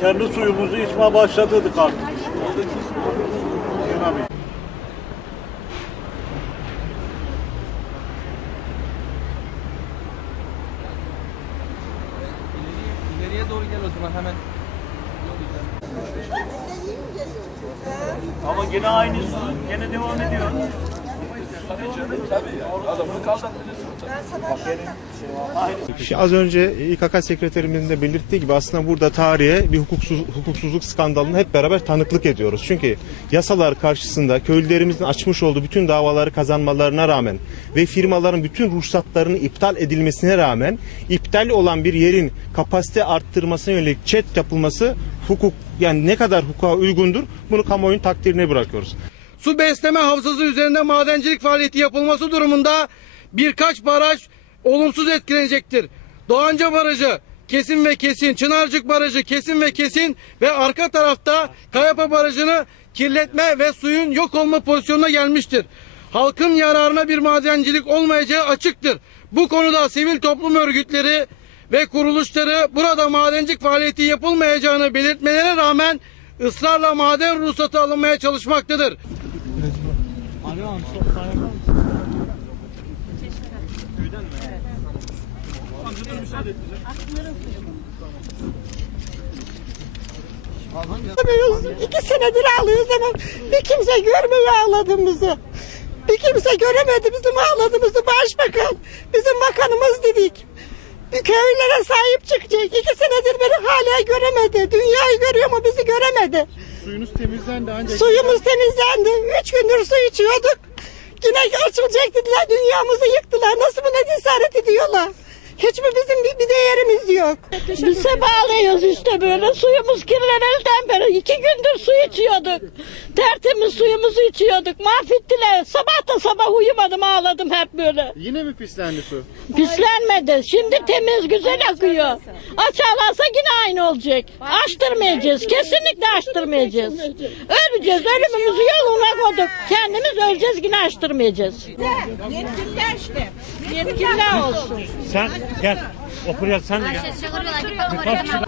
Kendi suyumuzu içmeye başladık artık. İleriye doğru gel o zaman hemen. Ama yine aynı su, yine devam ediyor. Az önce İKK sekreterimin de belirttiği gibi aslında burada tarihe bir hukuksuz, hukuksuzluk skandalına hep beraber tanıklık ediyoruz. Çünkü yasalar karşısında köylülerimizin açmış olduğu bütün davaları kazanmalarına rağmen ve firmaların bütün ruhsatlarının iptal edilmesine rağmen iptal olan bir yerin kapasite arttırmasına yönelik çet yapılması hukuk yani ne kadar hukuka uygundur bunu kamuoyunun takdirine bırakıyoruz. Su besleme havzası üzerinde madencilik faaliyeti yapılması durumunda birkaç baraj olumsuz etkilenecektir. Doğanca Barajı kesin ve kesin, Çınarcık Barajı kesin ve kesin ve arka tarafta Kayapa Barajı'nı kirletme ve suyun yok olma pozisyonuna gelmiştir. Halkın yararına bir madencilik olmayacağı açıktır. Bu konuda sivil toplum örgütleri ve kuruluşları burada madencilik faaliyeti yapılmayacağını belirtmelerine rağmen ısrarla maden ruhsatı alınmaya çalışmaktadır. Ağlamıyoruz. İki senedir ağlıyoruz ama bir kimse görmüyor ağladığımızı. Bir kimse göremedi bizim ağladığımızı başbakan. Bizim bakanımız dedik. Köylere sahip çıkacak. İki senedir beni hala göremedi. Dünyayı görüyor ama bizi göremedi. Suyunuz temizlendi ancak Suyumuz temizlendi. Üç gündür su içiyorduk. Yine açılacak dediler. Dünyamızı yıktılar. Nasıl buna cesaret ediyorlar? Hiç mi bizim bir, bir değerimiz yok? Bize bağlıyoruz işte böyle suyumuz kirlenirden beri iki gündür su içiyorduk. Tertemiz suyumuzu içiyorduk. Mahvettiler. Sabah da sabah uyumadım ağladım hep böyle. yine mi pislendi su? Pislenmedi. Şimdi temiz güzel akıyor. Açarlarsa yine aynı olacak. Açtırmayacağız. Kesinlikle açtırmayacağız. Öleceğiz. Ölümümüzü yoluna koyduk. Kendimiz öleceğiz yine açtırmayacağız. Yetkililer işte. Yetkililer olsun. Sen gel. Otur sen de gel.